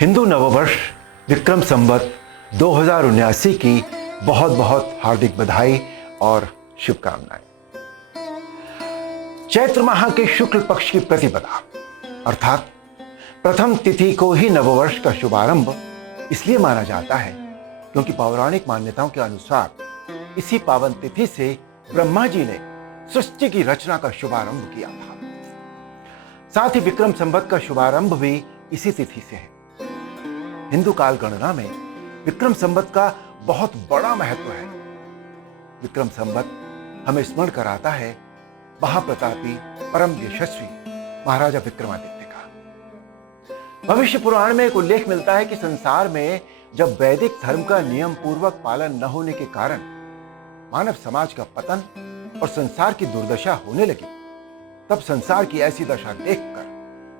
हिंदू नववर्ष विक्रम संवत 2079 की बहुत बहुत हार्दिक बधाई और शुभकामनाएं। चैत्र माह के शुक्ल पक्ष की प्रतिपदा अर्थात प्रथम तिथि को ही नववर्ष का शुभारंभ इसलिए माना जाता है क्योंकि पौराणिक मान्यताओं के अनुसार इसी पावन तिथि से ब्रह्मा जी ने सृष्टि की रचना का शुभारंभ किया था। साथ ही विक्रम संवत का शुभारंभ भी इसी तिथि से है। हिंदू काल गणना में विक्रम संवत का बहुत बड़ा महत्व है। विक्रम संवत हमें स्मरण कराता है महाप्रतापी परम यशस्वी महाराजा विक्रमादित्य का। भविष्य पुराण में एक उल्लेख मिलता है कि संसार में जब वैदिक धर्म का नियम पूर्वक पालन न होने के कारण मानव समाज का पतन और संसार की दुर्दशा होने लगी, तब संसार की ऐसी दशा देखकर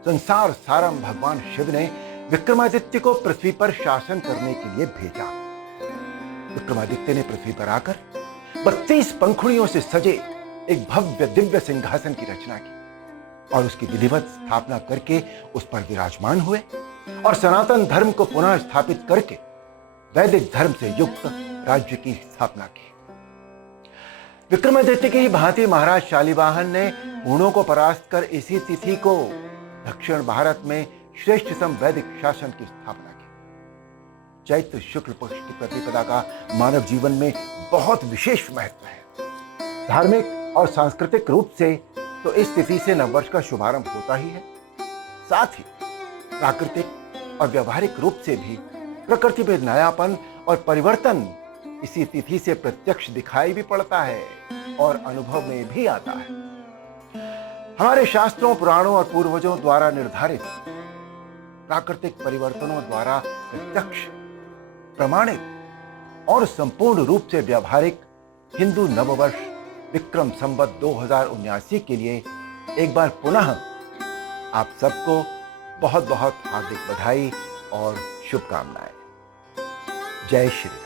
संसार सारम भगवान शिव ने विक्रमादित्य को पृथ्वी पर शासन करने के लिए भेजा। विक्रमादित्य ने पृथ्वी पर आकर 32 पंखुड़ियों से सजे एक भव्य दिव्य सिंहासन की रचना की और उसकी विधिवत स्थापना करके उस पर विराजमान हुए और सनातन धर्म को पुनः स्थापित करके वैदिक धर्म से युक्त राज्य की स्थापना की। विक्रमादित्य की भांति महाराज शालिवाहन ने हूणों को परास्त कर इसी तिथि को दक्षिण भारत में श्रेष्ठतम वैदिक शासन की स्थापना की। चैत्र शुक्ल पक्ष की प्रतिपदा का मानव जीवन में बहुत विशेष महत्व है। धार्मिक और सांस्कृतिक रूप से तो इस तिथि से नववर्ष का शुभारंभ होता ही है, साथ ही प्राकृतिक और व्यवहारिक रूप से भी प्रकृति में नयापन और परिवर्तन इसी तिथि से प्रत्यक्ष दिखाई भी पड़ता है और अनुभव में भी आता है। हमारे शास्त्रों, पुराणों और पूर्वजों द्वारा निर्धारित प्राकृतिक परिवर्तनों द्वारा प्रत्यक्ष, प्रमाणित और संपूर्ण रूप से व्यावहारिक हिंदू नववर्ष विक्रम संवत 2079 के लिए एक बार पुनः आप सबको बहुत बहुत हार्दिक बधाई और शुभकामनाएं। जय श्री राम।